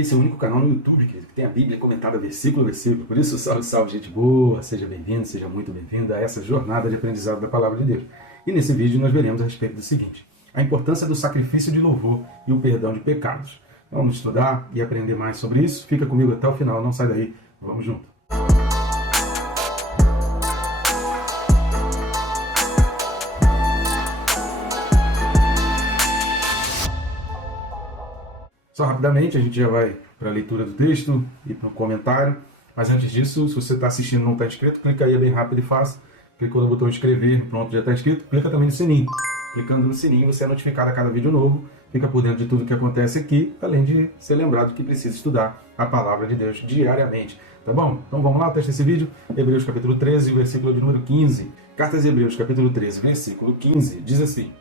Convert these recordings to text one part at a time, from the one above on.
Esse é o único canal no YouTube, querido, que tem a Bíblia comentada versículo a versículo. Por isso, salve, salve, gente boa, seja bem-vindo, seja muito bem-vinda a essa jornada de aprendizado da Palavra de Deus. E nesse vídeo nós veremos a respeito do seguinte: a importância do sacrifício de louvor e o perdão de pecados. Vamos estudar e aprender mais sobre isso? Fica comigo até o final, não sai daí, vamos junto. Só rapidamente, a gente já vai para a leitura do texto e para o comentário. Mas antes disso, se você está assistindo e não está inscrito, clica aí, é bem rápido e fácil. Clicou no botão inscrever, pronto, já está inscrito. Clica também no sininho. Clicando no sininho, você é notificado a cada vídeo novo. Fica por dentro de tudo que acontece aqui, além de ser lembrado que precisa estudar a Palavra de Deus diariamente. Tá bom? Então vamos lá, o texto desse vídeo. Hebreus capítulo 13, versículo de número 15. Cartas de Hebreus capítulo 13, versículo 15, diz assim: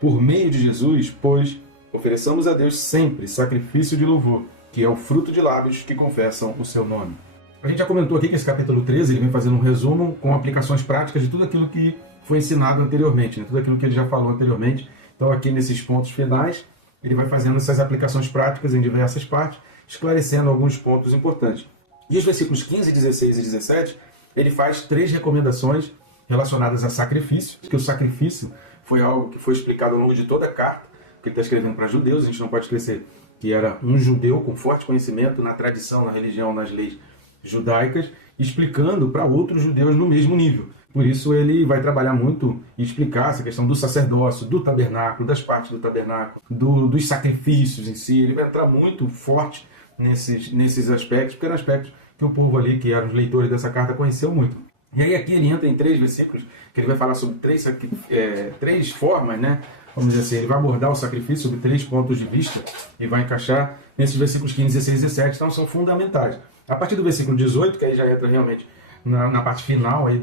por meio de Jesus, pois, ofereçamos a Deus sempre sacrifício de louvor, que é o fruto de lábios que confessam o seu nome. A gente já comentou aqui que esse capítulo 13 ele vem fazendo um resumo com aplicações práticas de tudo aquilo que foi ensinado anteriormente, né? Tudo aquilo que ele já falou anteriormente. Então aqui nesses pontos finais, ele vai fazendo essas aplicações práticas em diversas partes, esclarecendo alguns pontos importantes. E os versículos 15, 16 e 17, ele faz 3 recomendações relacionadas a sacrifício, que o sacrifício foi algo que foi explicado ao longo de toda a carta, que ele está escrevendo para judeus. A gente não pode esquecer que era um judeu com forte conhecimento na tradição, na religião, nas leis judaicas, explicando para outros judeus no mesmo nível. Por isso ele vai trabalhar muito e explicar essa questão do sacerdócio, do tabernáculo, das partes do tabernáculo, dos sacrifícios em si. Ele vai entrar muito forte nesses aspectos, porque eram aspectos que o povo ali, que eram os leitores dessa carta, conheceu muito. E aí aqui ele entra em 3 versículos, que ele vai falar sobre 3 formas, né? Vamos dizer assim, ele vai abordar o sacrifício sobre 3 pontos de vista e vai encaixar nesses versículos 15, 16 e 17, então são fundamentais. A partir do versículo 18, que aí já entra realmente na parte final aí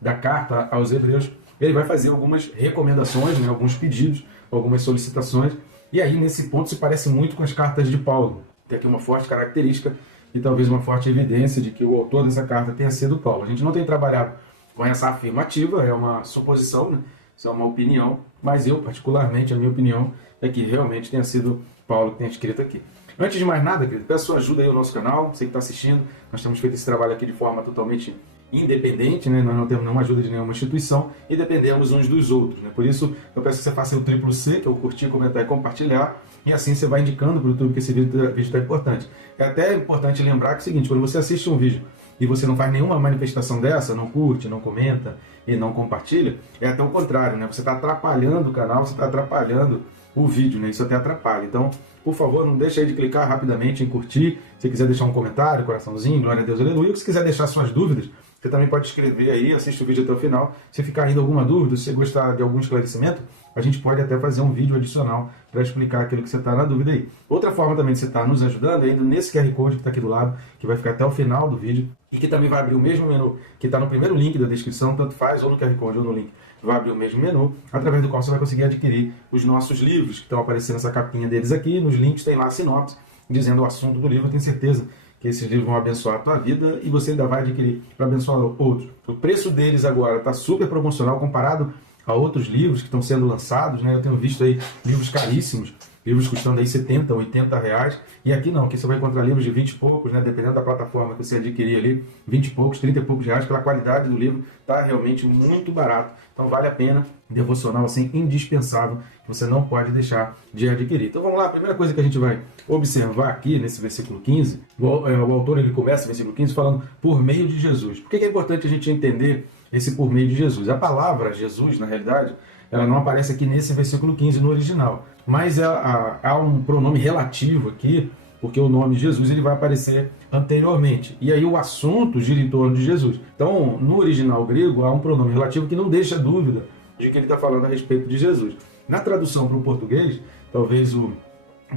da carta aos Hebreus, ele vai fazer algumas recomendações, né, alguns pedidos, algumas solicitações, e aí nesse ponto se parece muito com as cartas de Paulo. Tem aqui uma forte característica e talvez uma forte evidência de que o autor dessa carta tenha sido Paulo. A gente não tem trabalhado com essa afirmativa, é uma suposição, né? Isso é uma opinião, mas eu, particularmente, a minha opinião é que realmente tenha sido Paulo que tenha escrito aqui. Antes de mais nada, querido, peço sua ajuda aí ao nosso canal, você que está assistindo. Nós temos feito esse trabalho aqui de forma totalmente independente, né? Nós não temos nenhuma ajuda de nenhuma instituição e dependemos uns dos outros, né? Por isso, eu peço que você faça o triplo C, que é o curtir, comentar e compartilhar, e assim você vai indicando para o YouTube que esse vídeo está importante. É até importante lembrar que é o seguinte: quando você assiste um vídeo e você não faz nenhuma manifestação dessa, não curte, não comenta e não compartilha, é até o contrário, né? Você está atrapalhando o canal, você está atrapalhando o vídeo, né? Isso até atrapalha. Então, por favor, não deixe aí de clicar rapidamente em curtir. Se quiser deixar um comentário, coraçãozinho, glória a Deus, aleluia. Se quiser deixar suas dúvidas, você também pode escrever aí, assiste o vídeo até o final. Se ficar ainda alguma dúvida, se você gostar de algum esclarecimento, a gente pode até fazer um vídeo adicional para explicar aquilo que você está na dúvida aí. Outra forma também de você estar nos ajudando é indo nesse QR Code que está aqui do lado, que vai ficar até o final do vídeo, e que também vai abrir o mesmo menu que está no primeiro link da descrição, tanto faz, ou no QR Code ou no link. Vai abrir o mesmo menu, através do qual você vai conseguir adquirir os nossos livros, que estão aparecendo essa capinha deles aqui. Nos links tem lá a sinopse, dizendo o assunto do livro. Eu tenho certeza que esses livros vão abençoar a tua vida e você ainda vai adquirir para abençoar outros. O preço deles agora está super promocional comparado a outros livros que estão sendo lançados, né? Eu tenho visto aí livros caríssimos, livros custando aí 70, 80 reais, e aqui não, aqui você vai encontrar livros de 20 e poucos, né? Dependendo da plataforma que você adquirir ali, 20 e poucos, 30 e poucos reais, pela qualidade do livro, tá realmente muito barato. Então vale a pena, devocional assim, indispensável, que você não pode deixar de adquirir. Então vamos lá, a primeira coisa que a gente vai observar aqui nesse versículo 15, o autor ele começa o versículo 15 falando por meio de Jesus. Por que é importante a gente entender esse por meio de Jesus? A palavra Jesus, na realidade, ela não aparece aqui nesse versículo 15 no original, mas há um pronome relativo aqui, porque o nome Jesus ele vai aparecer anteriormente. E aí o assunto gira em torno de Jesus. Então, no original grego, há um pronome relativo que não deixa dúvida de que ele está falando a respeito de Jesus. Na tradução para o português, talvez o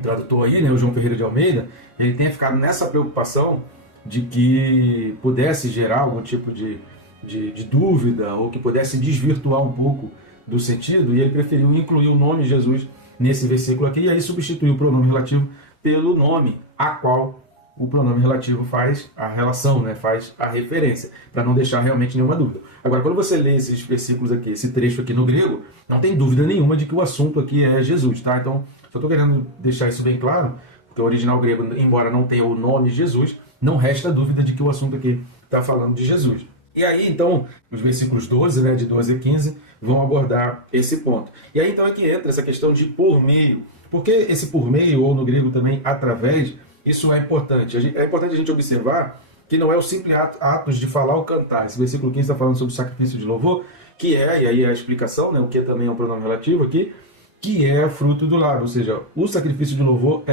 tradutor aí, né, o João Ferreira de Almeida, ele tenha ficado nessa preocupação de que pudesse gerar algum tipo de dúvida ou que pudesse desvirtuar um pouco do sentido, e ele preferiu incluir o nome Jesus nesse versículo aqui, e aí substituiu o pronome relativo pelo nome a qual o pronome relativo faz a relação, né, faz a referência, para não deixar realmente nenhuma dúvida. Agora, quando você lê esses versículos aqui, esse trecho aqui no grego, não tem dúvida nenhuma de que o assunto aqui é Jesus, tá? Então, só estou querendo deixar isso bem claro, porque o original grego, embora não tenha o nome Jesus, não resta dúvida de que o assunto aqui está falando de Jesus. E aí, então, os versículos 12, né, de 12 a 15, vão abordar esse ponto. E aí, então, é que entra essa questão de por meio. Porque esse por meio, ou no grego também através, isso é importante. É importante a gente observar que não é o simples atos de falar ou cantar. Esse versículo 15 está falando sobre o sacrifício de louvor, que é, e aí a explicação, né, o que também é um pronome relativo aqui, que é fruto do lábio. Ou seja, o sacrifício de louvor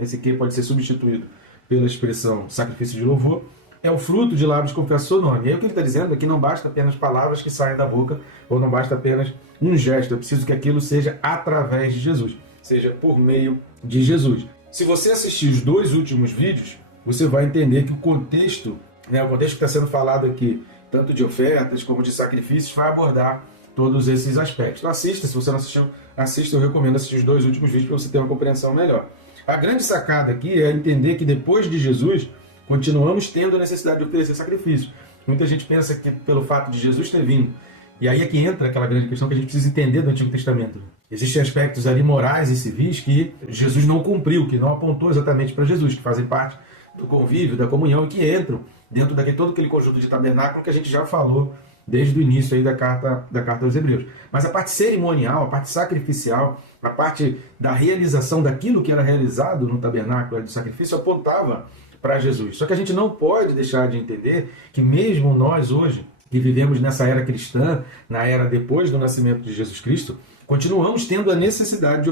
esse que pode ser substituído pela expressão sacrifício de louvor, é o fruto de lábios que confessam o seu nome. E aí o que ele está dizendo é que não basta apenas palavras que saem da boca, ou não basta apenas um gesto. É preciso que aquilo seja através de Jesus, seja por meio de Jesus. Se você assistir os 2 últimos vídeos, você vai entender que o contexto, né, o contexto que está sendo falado aqui, tanto de ofertas como de sacrifícios, vai abordar todos esses aspectos. Então assista, se você não assistiu, assista, eu recomendo assistir os 2 últimos vídeos para você ter uma compreensão melhor. A grande sacada aqui é entender que depois de Jesus, continuamos tendo a necessidade de oferecer sacrifício. Muita gente pensa que pelo fato de Jesus ter vindo, e aí é que entra aquela grande questão que a gente precisa entender do Antigo Testamento. Existem aspectos ali morais e civis que Jesus não cumpriu, que não apontou exatamente para Jesus, que fazem parte do convívio, da comunhão, e que entram dentro daquele todo aquele conjunto de tabernáculo que a gente já falou desde o início aí da carta aos Hebreus. Mas a parte cerimonial, a parte sacrificial, a parte da realização daquilo que era realizado no tabernáculo do sacrifício apontava para Jesus. Só que a gente não pode deixar de entender que mesmo nós hoje, que vivemos nessa era cristã, na era depois do nascimento de Jesus Cristo, continuamos tendo a necessidade de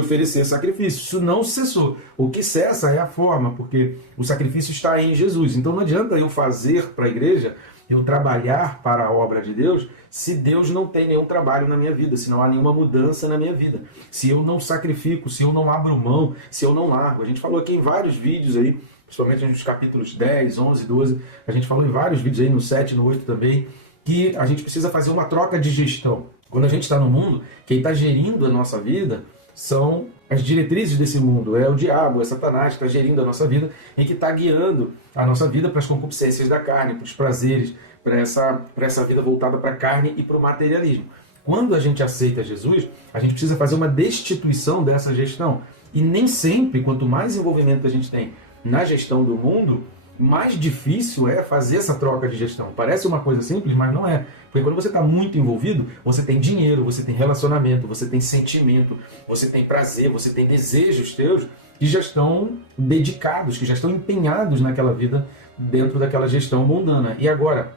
oferecer sacrifício. Isso não cessou. O que cessa é a forma, porque o sacrifício está em Jesus. Então não adianta eu fazer para a igreja, eu trabalhar para a obra de Deus, se Deus não tem nenhum trabalho na minha vida, se não há nenhuma mudança na minha vida, se eu não sacrifico, se eu não abro mão, se eu não largo. A gente falou aqui em vários vídeos aí, principalmente nos capítulos 10, 11, 12, a gente falou em vários vídeos aí, no 7, no 8 também, que a gente precisa fazer uma troca de gestão. Quando a gente está no mundo, quem está gerindo a nossa vida são as diretrizes desse mundo, é o diabo, é Satanás que está gerindo a nossa vida e que está guiando a nossa vida para as concupiscências da carne, para os prazeres, para essa vida voltada para a carne e para o materialismo. Quando a gente aceita Jesus, a gente precisa fazer uma destituição dessa gestão. E nem sempre, quanto mais envolvimento a gente tem na gestão do mundo, mais difícil é fazer essa troca de gestão. Parece uma coisa simples, mas não é. Porque quando você está muito envolvido, você tem dinheiro, você tem relacionamento, você tem sentimento, você tem prazer, você tem desejos teus que já estão dedicados, que já estão empenhados naquela vida dentro daquela gestão mundana. E agora,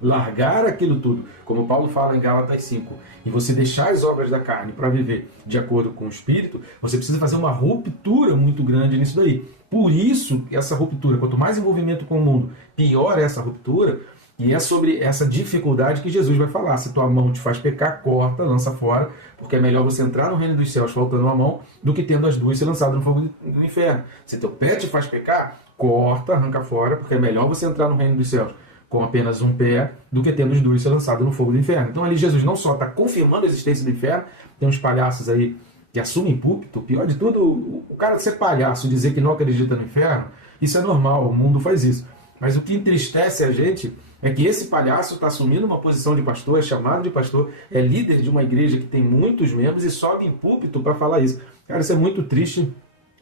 largar aquilo tudo, como Paulo fala em Gálatas 5, e você deixar as obras da carne para viver de acordo com o Espírito, você precisa fazer uma ruptura muito grande nisso daí. Por isso, essa ruptura, quanto mais envolvimento com o mundo, pior é essa ruptura, e é sobre essa dificuldade que Jesus vai falar. Se tua mão te faz pecar, corta, lança fora, porque é melhor você entrar no reino dos céus faltando uma mão, do que tendo as duas ser lançado no fogo do inferno. Se teu pé te faz pecar, corta, arranca fora, porque é melhor você entrar no reino dos céus com apenas um pé, do que tendo os dois ser lançados no fogo do inferno. Então ali Jesus não só está confirmando a existência do inferno, tem uns palhaços aí que assumem púlpito, o pior de tudo, o cara ser palhaço e dizer que não acredita no inferno, isso é normal, o mundo faz isso. Mas o que entristece a gente é que esse palhaço está assumindo uma posição de pastor, é chamado de pastor, é líder de uma igreja que tem muitos membros e sobe em púlpito para falar isso. Cara, isso é muito triste.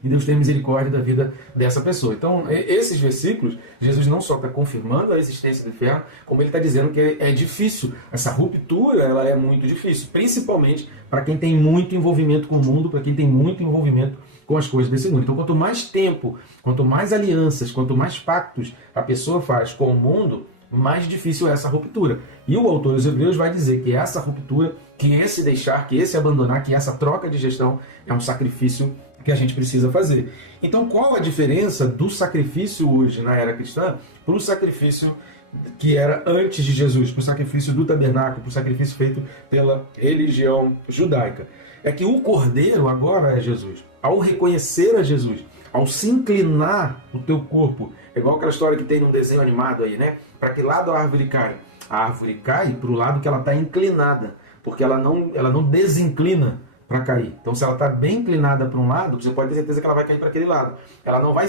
E Deus tem misericórdia da vida dessa pessoa. Então, esses versículos, Jesus não só está confirmando a existência do inferno, como ele está dizendo que é difícil. Essa ruptura, ela é muito difícil, principalmente para quem tem muito envolvimento com o mundo, para quem tem muito envolvimento com as coisas desse mundo. Então, quanto mais tempo, quanto mais alianças, quanto mais pactos a pessoa faz com o mundo, mais difícil é essa ruptura. E o autor dos Hebreus vai dizer que essa ruptura, que esse deixar, que esse abandonar, que essa troca de gestão é um sacrifício que a gente precisa fazer. Então, qual a diferença do sacrifício hoje na era cristã para o sacrifício que era antes de Jesus, para o sacrifício do tabernáculo, para o sacrifício feito pela religião judaica? É que o cordeiro agora é Jesus. Ao reconhecer a Jesus, ao se inclinar o teu corpo, é igual aquela história que tem num desenho animado aí, né? Para que lado a árvore cai? A árvore cai para o lado que ela está inclinada, porque ela não desinclina para cair. Então, se ela está bem inclinada para um lado, você pode ter certeza que ela vai cair para aquele lado. Ela não vai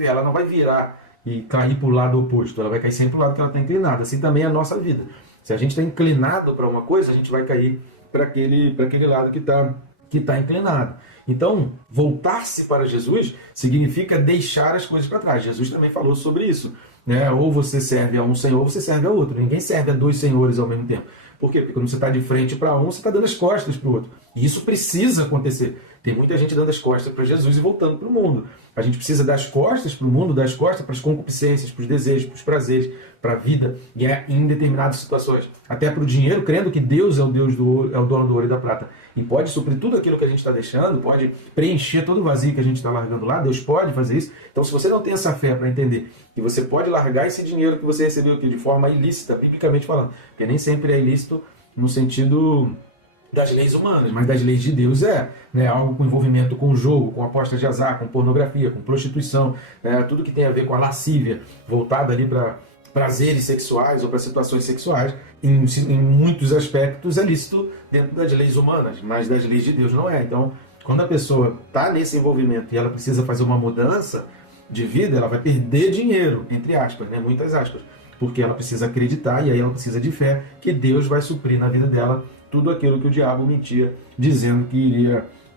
ela não vai virar e cair para o lado oposto. Ela vai cair sempre para o lado que ela está inclinada. Assim também é a nossa vida. Se a gente está inclinado para uma coisa, a gente vai cair para aquele lado que está inclinado. Então, voltar-se para Jesus significa deixar as coisas para trás. Jesus também falou sobre isso, né? Ou você serve a um senhor, ou você serve a outro. Ninguém serve a dois senhores ao mesmo tempo. Por quê? Porque quando você está de frente para um, você está dando as costas para o outro. E isso precisa acontecer. Tem muita gente dando as costas para Jesus e voltando para o mundo. A gente precisa dar as costas para o mundo, dar as costas para as concupiscências, para os desejos, para os prazeres, para a vida, e em determinadas situações. Até para o dinheiro, crendo que Deus é o Deus é o dono do ouro e da prata. E pode suprir tudo aquilo que a gente está deixando, pode preencher todo o vazio que a gente está largando lá. Deus pode fazer isso. Então, se você não tem essa fé para entender que você pode largar esse dinheiro que você recebeu aqui de forma ilícita, biblicamente falando, porque nem sempre é ilícito no sentido das leis humanas, mas das leis de Deus né? Algo com envolvimento com jogo, com apostas de azar, com pornografia, com prostituição, né? Tudo que tem a ver com a lascívia, voltada ali para prazeres sexuais ou para situações sexuais, em muitos aspectos é lícito dentro das leis humanas, mas das leis de Deus não é. Então, quando a pessoa está nesse envolvimento e ela precisa fazer uma mudança de vida, ela vai perder dinheiro, entre aspas, né? Muitas aspas, porque ela precisa acreditar e aí ela precisa de fé que Deus vai suprir na vida dela tudo aquilo que o diabo mentia, dizendo que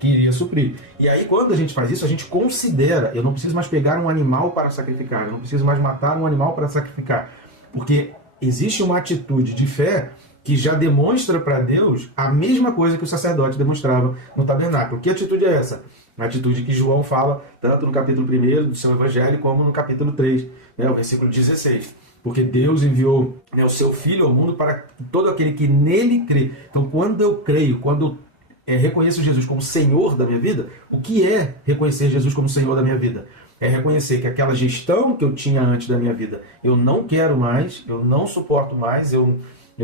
iria suprir. E aí, quando a gente faz isso, a gente considera, eu não preciso mais pegar um animal para sacrificar, eu não preciso mais matar um animal para sacrificar, porque existe uma atitude de fé que já demonstra para Deus a mesma coisa que o sacerdote demonstrava no tabernáculo. Que atitude é essa? A atitude que João fala, tanto no capítulo 1 do seu evangelho, como no capítulo 3, né, o versículo 16. Porque Deus enviou, né, o seu Filho ao mundo para todo aquele que nele crê. Então, quando eu creio, quando eu reconheço Jesus como Senhor da minha vida, o que é reconhecer Jesus como Senhor da minha vida? É reconhecer que aquela gestão que eu tinha antes da minha vida, eu não quero mais, eu não suporto mais, eu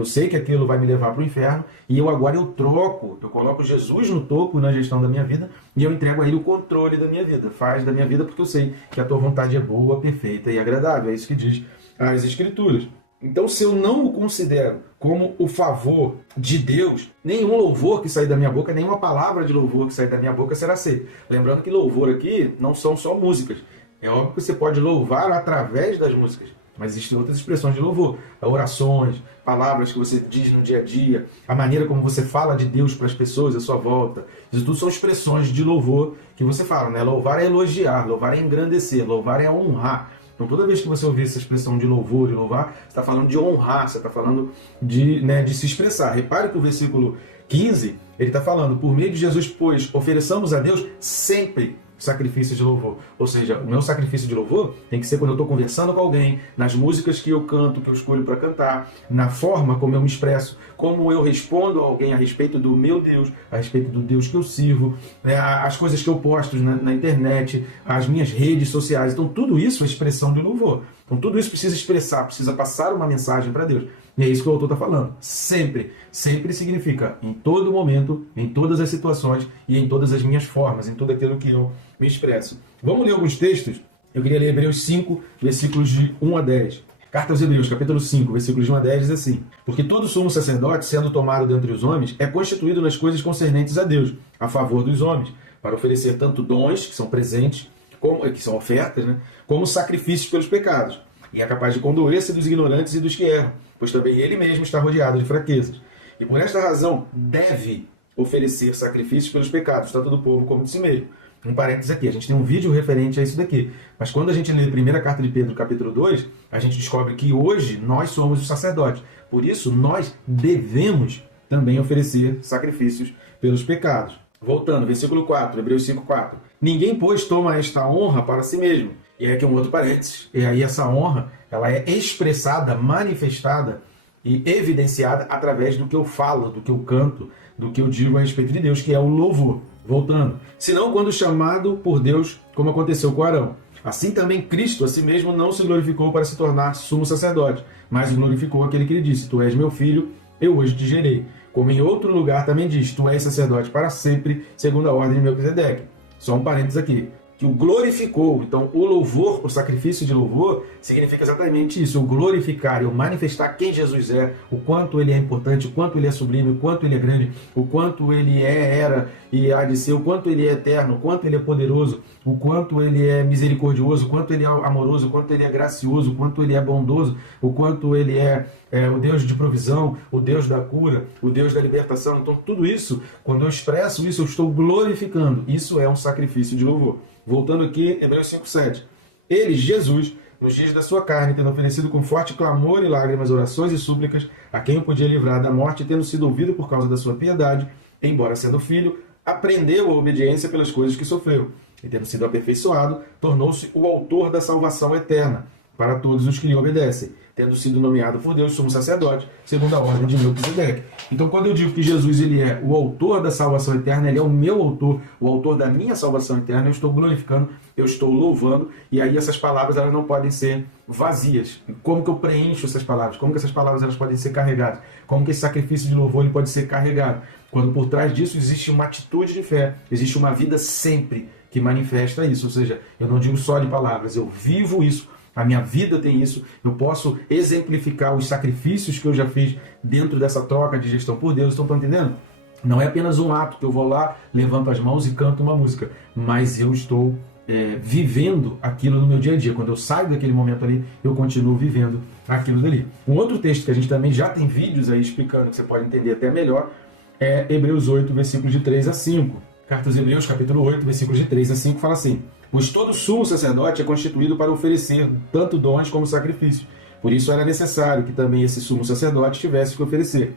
sei que aquilo vai me levar para o inferno, e agora eu troco, eu coloco Jesus no topo na gestão da minha vida, e eu entrego a Ele o controle da minha vida. Faz da minha vida porque eu sei que a tua vontade é boa, perfeita e agradável. É isso que diz as Escrituras. Então, se eu não o considero como o favor de Deus, nenhum louvor que sair da minha boca, nenhuma palavra de louvor que sair da minha boca será aceita. Lembrando que louvor aqui não são só músicas. É óbvio que você pode louvar através das músicas, mas existem outras expressões de louvor. Orações, palavras que você diz no dia a dia, a maneira como você fala de Deus para as pessoas à sua volta. Isso tudo são expressões de louvor que você fala, né? Louvar é elogiar, louvar é engrandecer, louvar é honrar. Então, toda vez que você ouvir essa expressão de louvor, de louvar, você está falando de honrar, você está falando de se expressar. Repare que o versículo 15, ele está falando, por meio de Jesus, pois, ofereçamos a Deus sempre sacrifício de louvor. Ou seja, o meu sacrifício de louvor tem que ser quando eu estou conversando com alguém, nas músicas que eu canto, que eu escolho para cantar, na forma como eu me expresso, como eu respondo a alguém a respeito do meu Deus, a respeito do Deus que eu sirvo, as coisas que eu posto na internet, as minhas redes sociais. Então, tudo isso é expressão de louvor. Então, tudo isso precisa expressar, precisa passar uma mensagem para Deus. E é isso que o autor está falando. Sempre. Sempre significa em todo momento, em todas as situações e em todas as minhas formas, em tudo aquilo que eu me expresso. Vamos ler alguns textos? Eu queria ler Hebreus 5, versículos de 1 a 10. Carta aos Hebreus, capítulo 5, versículos de 1 a 10, diz assim: porque todo sumo sacerdote, sendo tomado dentre os homens, é constituído nas coisas concernentes a Deus, a favor dos homens, para oferecer tanto dons, que são presentes, que são ofertas, né, como sacrifícios pelos pecados. E é capaz de condoer-se dos ignorantes e dos que erram, pois também ele mesmo está rodeado de fraquezas. E por esta razão deve oferecer sacrifícios pelos pecados, tanto do povo como de si mesmo. Um parênteses aqui, a gente tem um vídeo referente a isso daqui. Mas quando a gente lê a primeira carta de Pedro, capítulo 2, a gente descobre que hoje nós somos os sacerdotes. Por isso, nós devemos também oferecer sacrifícios pelos pecados. Voltando, versículo 4, Hebreus 5, 4. Ninguém, pois, toma esta honra para si mesmo. E aí aqui um outro parênteses. E aí essa honra, ela é expressada, manifestada e evidenciada através do que eu falo, do que eu canto, do que eu digo a respeito de Deus, que é o louvor. Voltando. Senão quando chamado por Deus, como aconteceu com Arão. Assim também Cristo a si mesmo não se glorificou para se tornar sumo sacerdote, mas glorificou aquele que lhe disse: tu és meu filho, eu hoje te gerei. Como em outro lugar também diz: tu és sacerdote para sempre, segundo a ordem de Melquisedeque. Só um parênteses aqui. que o glorificou. Então, o louvor, o sacrifício de louvor, significa exatamente isso, o glorificar, o manifestar quem Jesus é, o quanto ele é importante, o quanto ele é sublime, o quanto ele é grande, o quanto ele era e há de ser, o quanto ele é eterno, o quanto ele é poderoso, o quanto ele é misericordioso, o quanto ele é amoroso, o quanto ele é gracioso, o quanto ele é bondoso, o quanto ele é o Deus de provisão, o Deus da cura, o Deus da libertação. Então, tudo isso, quando eu expresso isso, eu estou glorificando. Isso é um sacrifício de louvor. Voltando aqui, Hebreus 5,7. Ele, Jesus, nos dias da sua carne, tendo oferecido com forte clamor e lágrimas, orações e súplicas, a quem o podia livrar da morte, tendo sido ouvido por causa da sua piedade, embora sendo filho, aprendeu a obediência pelas coisas que sofreu. E tendo sido aperfeiçoado, tornou-se o autor da salvação eterna para todos os que lhe obedecem, tendo sido nomeado por Deus sumo sacerdote, segundo a ordem de Melquisedeque. Então, quando eu digo que Jesus ele é o autor da salvação eterna, ele é o meu autor, o autor da minha salvação eterna, eu estou glorificando, eu estou louvando, e aí essas palavras elas não podem ser vazias. Como que eu preencho essas palavras? Como que essas palavras elas podem ser carregadas? Como que esse sacrifício de louvor ele pode ser carregado? Quando por trás disso existe uma atitude de fé, existe uma vida sempre que manifesta isso. Ou seja, eu não digo só de palavras, eu vivo isso. A minha vida tem isso, eu posso exemplificar os sacrifícios que eu já fiz dentro dessa troca de gestão por Deus. Estão entendendo? Não é apenas um ato que eu vou lá, levanto as mãos e canto uma música, mas eu estou vivendo aquilo no meu dia a dia. Quando eu saio daquele momento ali, eu continuo vivendo aquilo dali. Um outro texto que a gente também já tem vídeos aí explicando, que você pode entender até melhor, é Hebreus 8, versículos de 3 a 5. Carta aos Hebreus, capítulo 8, versículos de 3 a 5, fala assim: pois todo sumo sacerdote é constituído para oferecer tanto dons como sacrifícios. Por isso era necessário que também esse sumo sacerdote tivesse que oferecer.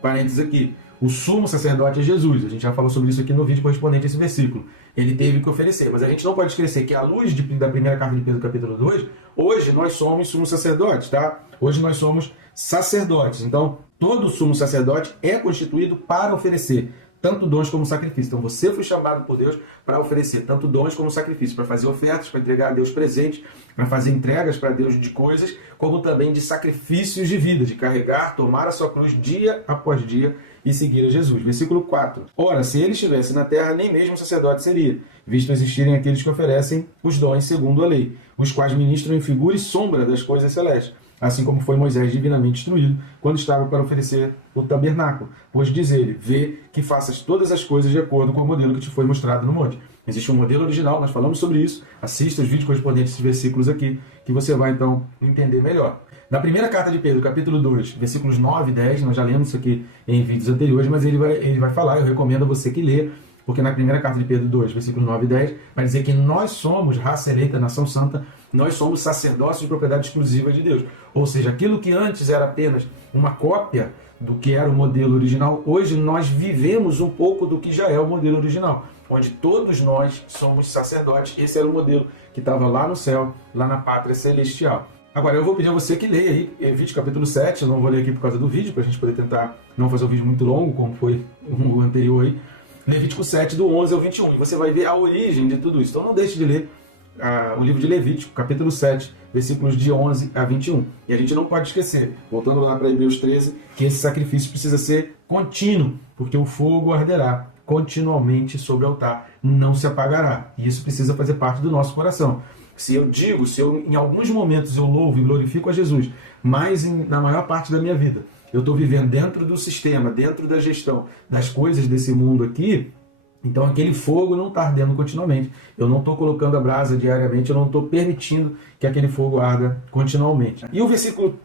Parênteses aqui. O sumo sacerdote é Jesus. A gente já falou sobre isso aqui no vídeo correspondente a esse versículo. Ele teve que oferecer. Mas a gente não pode esquecer que, à luz da primeira carta de Pedro, capítulo 2, hoje nós somos sumos sacerdotes, tá? Hoje nós somos sacerdotes. Então, todo sumo sacerdote é constituído para oferecer tanto dons como sacrifício. Então você foi chamado por Deus para oferecer tanto dons como sacrifício, para fazer ofertas, para entregar a Deus presentes, para fazer entregas para Deus de coisas, como também de sacrifícios de vida, de carregar, tomar a sua cruz dia após dia e seguir a Jesus. Versículo 4. Ora, se ele estivesse na terra, nem mesmo sacerdote seria, visto existirem aqueles que oferecem os dons segundo a lei, os quais ministram em figura e sombra das coisas celestes, assim como foi Moisés divinamente instruído, quando estava para oferecer o tabernáculo. Pois diz ele, vê que faças todas as coisas de acordo com o modelo que te foi mostrado no monte. Existe um modelo original, nós falamos sobre isso, assista os vídeos correspondentes a esses versículos aqui, que você vai então entender melhor. Na primeira carta de Pedro, capítulo 2, versículos 9 e 10, nós já lemos isso aqui em vídeos anteriores, mas ele vai falar, eu recomendo a você que lê, porque na primeira carta de Pedro 2, versículos 9 e 10, vai dizer que nós somos raça eleita, nação santa, nós somos sacerdócios de propriedade exclusiva de Deus. Ou seja, aquilo que antes era apenas uma cópia do que era o modelo original, hoje nós vivemos um pouco do que já é o modelo original, onde todos nós somos sacerdotes. Esse era o modelo que estava lá no céu, lá na pátria celestial. Agora eu vou pedir a você que leia aí Levítico capítulo 7, eu não vou ler aqui por causa do vídeo, para a gente poder tentar não fazer um vídeo muito longo, como foi o anterior aí. Levítico 7, do 11 ao 21, e você vai ver a origem de tudo isso. Então não deixe de ler o livro de Levítico, capítulo 7, versículos de 11 a 21. E a gente não pode esquecer, voltando lá para Hebreus 13, que esse sacrifício precisa ser contínuo, porque o fogo arderá continuamente sobre o altar, não se apagará. E isso precisa fazer parte do nosso coração. Se eu em alguns momentos eu louvo e glorifico a Jesus, mas na maior parte da minha vida eu estou vivendo dentro do sistema, dentro da gestão das coisas desse mundo aqui, então aquele fogo não está ardendo continuamente. Eu não estou colocando a brasa diariamente, eu não estou permitindo que aquele fogo arda continuamente. E o versículo,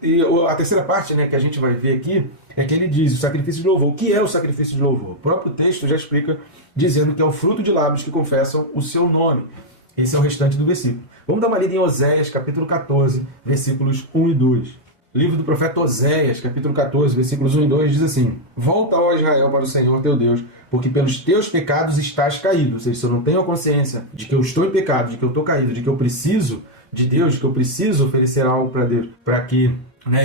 a terceira parte, né, que a gente vai ver aqui, é que ele diz o sacrifício de louvor. O que é o sacrifício de louvor? O próprio texto já explica, dizendo que é o fruto de lábios que confessam o seu nome. Esse é o restante do versículo. Vamos dar uma lida em Oséias, capítulo 14, versículos 1 e 2. Livro do profeta Oséias, capítulo 14, versículos 1 e 2, diz assim: Volta, ó Israel, para o Senhor teu Deus, porque pelos teus pecados estás caído. Ou seja, se eu não tenho a consciência de que eu estou em pecado, de que eu estou caído, de que eu preciso de Deus, de que eu preciso oferecer algo para Deus, para que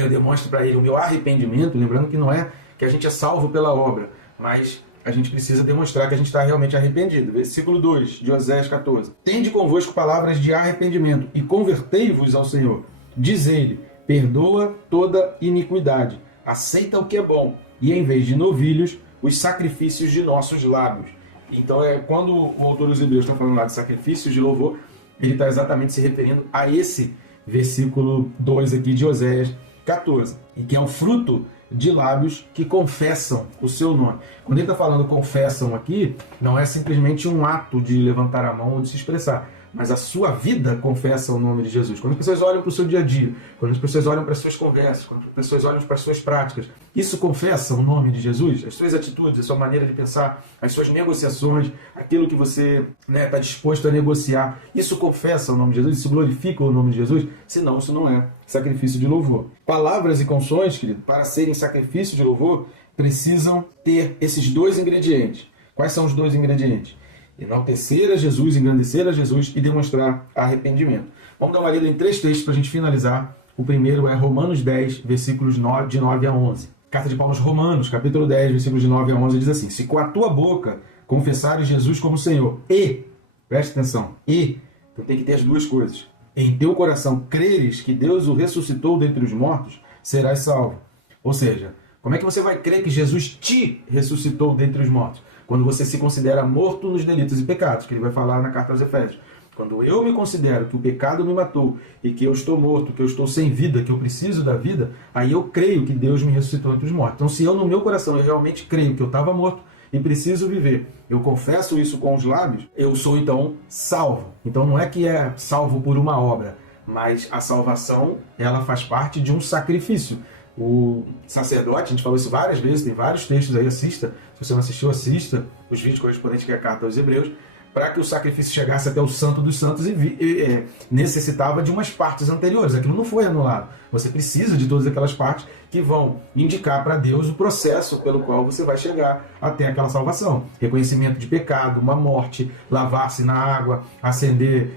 eu demonstre para Ele o meu arrependimento, lembrando que não é que a gente é salvo pela obra, mas a gente precisa demonstrar que a gente está realmente arrependido. Versículo 2 de Oséias 14. Tende convosco palavras de arrependimento e convertei-vos ao Senhor. Diz ele, perdoa toda iniquidade, aceita o que é bom, e em vez de novilhos, os sacrifícios de nossos lábios. Então, quando o autor dos Hebreus está falando lá de sacrifícios de louvor, ele está exatamente se referindo a esse versículo 2 aqui de Oséias 14, e que é um fruto de lábios que confessam o seu nome. Quando ele está falando confessam aqui, não é simplesmente um ato de levantar a mão ou de se expressar, mas a sua vida confessa o nome de Jesus. Quando as pessoas olham para o seu dia a dia, quando as pessoas olham para as suas conversas, quando as pessoas olham para as suas práticas, isso confessa o nome de Jesus? As suas atitudes, a sua maneira de pensar, as suas negociações, aquilo que você está disposto a negociar, isso confessa o nome de Jesus? Isso glorifica o nome de Jesus? Senão, isso não é sacrifício de louvor. Palavras e canções, querido, para serem sacrifício de louvor, precisam ter esses dois ingredientes. Quais são os dois ingredientes? Enaltecer a Jesus, engrandecer a Jesus e demonstrar arrependimento. Vamos dar uma lida em 3 textos para a gente finalizar. O primeiro é Romanos 10, versículos de 9 a 11. Carta de Paulo aos Romanos, capítulo 10, versículos de 9 a 11, diz assim: se com a tua boca confessares Jesus como Senhor preste atenção, então tem que ter as duas coisas, em teu coração creres que Deus o ressuscitou dentre os mortos, serás salvo. Ou seja, como é que você vai crer que Jesus te ressuscitou dentre os mortos? Quando você se considera morto nos delitos e pecados, que ele vai falar na carta aos Efésios. Quando eu me considero que o pecado me matou e que eu estou morto, que eu estou sem vida, que eu preciso da vida, aí eu creio que Deus me ressuscitou entre os mortos. Então, se eu no meu coração eu realmente creio que eu estava morto e preciso viver, eu confesso isso com os lábios, eu sou então salvo. Então não é que é salvo por uma obra, mas a salvação ela faz parte de um sacrifício. O sacerdote, a gente falou isso várias vezes, tem vários textos aí, assista. Se você não assistiu, assista os vídeos correspondentes que é a carta aos Hebreus, para que o sacrifício chegasse até o Santo dos Santos e necessitava de umas partes anteriores. Aquilo não foi anulado. Você precisa de todas aquelas partes que vão indicar para Deus o processo pelo qual você vai chegar até aquela salvação. Reconhecimento de pecado, uma morte, lavar-se na água, acender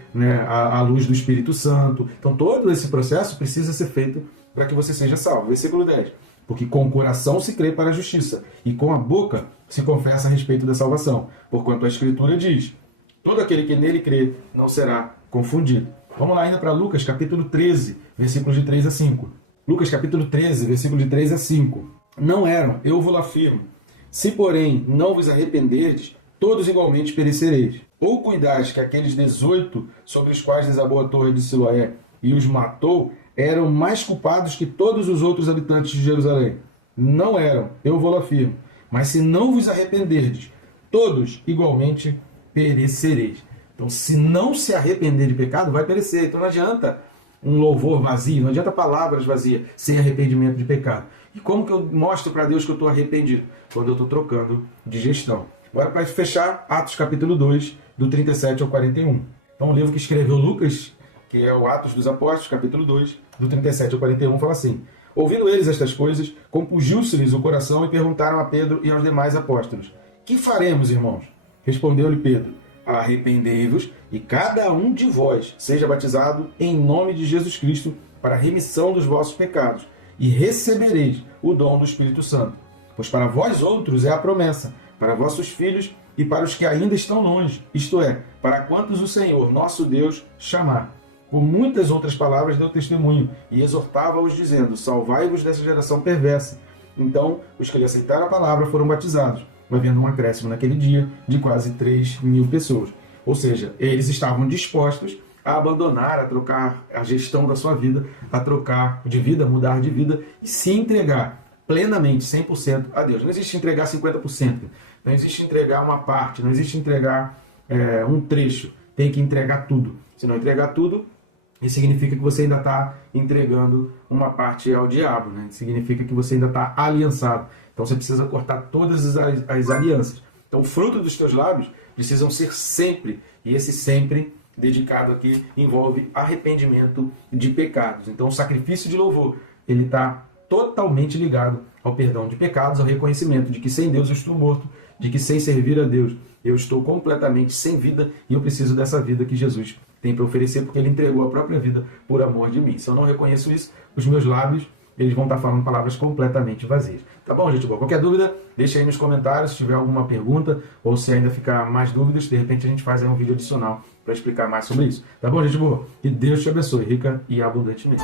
a luz do Espírito Santo. Então todo esse processo precisa ser feito para que você seja salvo. Versículo 10. Porque com o coração se crê para a justiça, e com a boca se confessa a respeito da salvação. Porquanto a Escritura diz: todo aquele que nele crê não será confundido. Vamos lá ainda para Lucas, capítulo 13, versículos de 3 a 5. Lucas, capítulo 13, versículos de 3 a 5. Não eram, eu vos afirmo, se porém não vos arrependerdes, todos igualmente perecereis. Ou cuidais que aqueles 18 sobre os quais desabou a torre de Siloé e os matou, eram mais culpados que todos os outros habitantes de Jerusalém. Não eram, eu vos afirmo. Mas se não vos arrependerdes, todos igualmente perecereis. Então, se não se arrepender de pecado, vai perecer. Então não adianta um louvor vazio, não adianta palavras vazias, sem arrependimento de pecado. E como que eu mostro para Deus que eu estou arrependido? Quando eu estou trocando de gestão. Agora, para fechar, Atos capítulo 2, do 37 ao 41. Então, o livro que escreveu Lucas, que é o Atos dos Apóstolos, capítulo 2, do 37 ao 41, fala assim: ouvindo eles estas coisas, compungiu-se-lhes o coração e perguntaram a Pedro e aos demais apóstolos: que faremos, irmãos? Respondeu-lhe Pedro: arrependei-vos e cada um de vós seja batizado em nome de Jesus Cristo para a remissão dos vossos pecados, e recebereis o dom do Espírito Santo. Pois para vós outros é a promessa, para vossos filhos e para os que ainda estão longe, isto é, para quantos o Senhor, nosso Deus, chamar. Por muitas outras palavras deu testemunho e exortava-os dizendo: salvai-vos dessa geração perversa. Então, os que lhe aceitaram a palavra foram batizados, havendo um acréscimo naquele dia de quase 3.000 pessoas. Ou seja, eles estavam dispostos a abandonar, a trocar a gestão da sua vida, a trocar de vida, mudar de vida e se entregar plenamente, 100% a Deus. Não existe entregar 50%, não existe entregar uma parte, não existe entregar um trecho, tem que entregar tudo. Se não entregar tudo, isso significa que você ainda está entregando uma parte ao diabo, né? Significa que você ainda está aliançado. Então você precisa cortar todas as alianças. Então o fruto dos teus lábios precisam ser sempre, e esse sempre dedicado aqui envolve arrependimento de pecados. Então o sacrifício de louvor, ele está totalmente ligado ao perdão de pecados, ao reconhecimento de que sem Deus eu estou morto, de que sem servir a Deus eu estou completamente sem vida e eu preciso dessa vida que Jesus tem para oferecer, porque ele entregou a própria vida por amor de mim. Se eu não reconheço isso, os meus lábios eles vão estar falando palavras completamente vazias. Tá bom, gente boa? Qualquer dúvida, deixa aí nos comentários se tiver alguma pergunta ou se ainda ficar mais dúvidas, de repente a gente faz aí um vídeo adicional para explicar mais sobre isso. Tá bom, gente boa? Que Deus te abençoe rica e abundantemente.